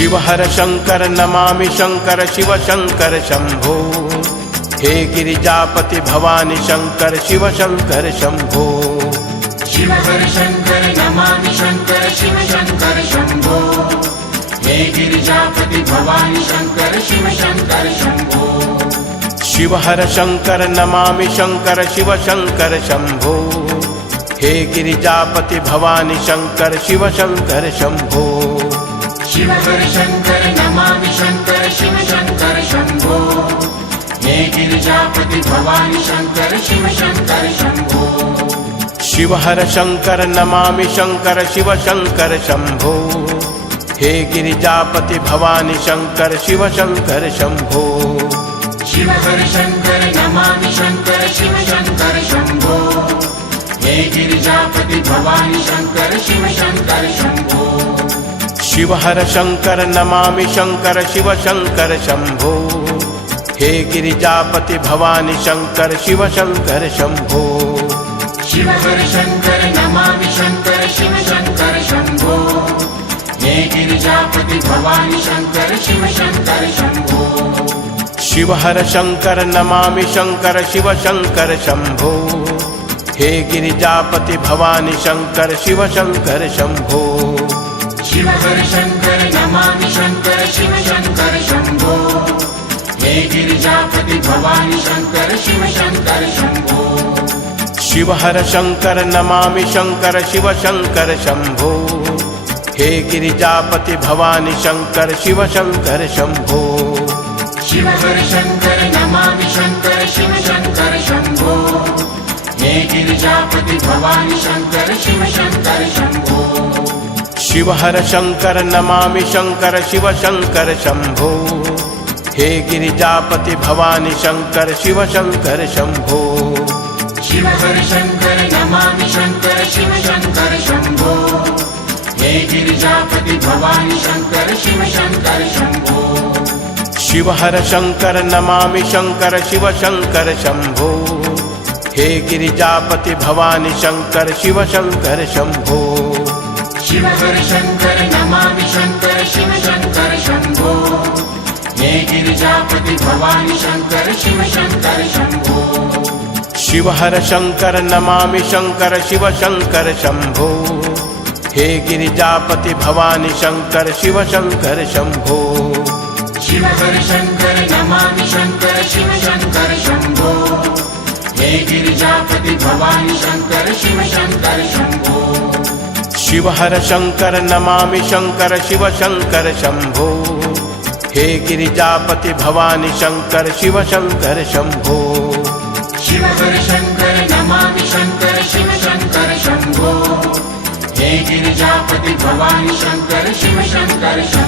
Shiv हर Shankar Namami Shankar Shiv Shankar Shambho. हे Girijapati Bhavani Shankar Shiv Shankar Shambho. Shiv हर Shankar Namami Shankar Shiv Shankar Shambho. हे Girijapati Bhavani Shankar Shiv Shankar Shambho. Shiv हर Shankar Namami Shankar Shiv Shankar Shambho. हे Girijapati Bhavani Shankar Shiv Shankar Shambho. Shiv हर Shankar Namami Shankar Shiv Shankar Shambho. हे Girijapati Bhavani Shankar Shiv Shankar Shambho. Shiv हर Shankar Namami Shankar Shiv Shankar Shambho. हे Girijapati Bhavani Shankar Shiv Shankar Shambho. Shiv हर Shankar Namami Shankar Shiv Shankar Shambho. हे Girijapati Bhavani Shankar Shiv Shankar Shambho. Shiv हर Shankar Namami Shankar Shiv Shankar Shambho. हे Girijapati Bhavani Shankar Shiv Shankar Shambho. Shiv हर Shankar Namami Shankar Shiv Shankar Shambho. हे Girijapati Bhavani Shankar Shiv Shankar Shambho. Shiv हर Shankar Namami Shankar Shiv Shankar Shambho. हे Girijapati Bhavani Shankar Shiv Shankar Shambho. Shiv हर Shankar Namami Shankar Shiv Shankar Shambho. हे Girijapati Bhavani Shankar Shiv Shankar Shambho. Shiv हर Shankar Namami Shankar Shiv Shankar Shambho. हे Girijapati Bhavani Shankar Shiv Shankar Shambho. Shiv हर Shankar Namami Shankar Shiv Shankar Shambho. हे Girijapati Bhavani Shankar Shiv Shankar Shambho. Shiv हर Shankar Namami Shankar Shiv Shankar Shambho. हे Girijapati Bhavani Shankar Shiv Shankar Shambho. Shiv हर Shankar Namami Shankar Shiv Shankar Shambho. हे Girijapati Bhavani Shankar Shiv Shankar Shambho. Shiv हर Shankar Namami Shankar Shiv Shankar Shambho. हे Girijapati Bhavani Shankar Shiv Shankar Shambho. Shiv हर Shankar Namami Shankar Shiv Shankar Shambho. हे Girijapati Bhavani Shankar Shiv Shankar Shambho. Shiv हर Shankar Namami Shankar Shiv Shankar Shambho. हे Girijapati Bhavani Shankar Shiv Shankar Shambho. Shiv हर Shankar Namami Shankar Shiv Shankar Shambho. हे Girijapati Bhavani Shankar Shiv Shankar Shambho. Shiv हर Shankar Namami Shankar Shiv Shankar Shambho. हे Girijapati Bhavani Shankar Shiv Shankar Shambho. Shiv हर Shankar Namami Shankar Shiv Shankar Shambho. हे Girijapati Bhavani Shankar Shiv Shankar Shambho.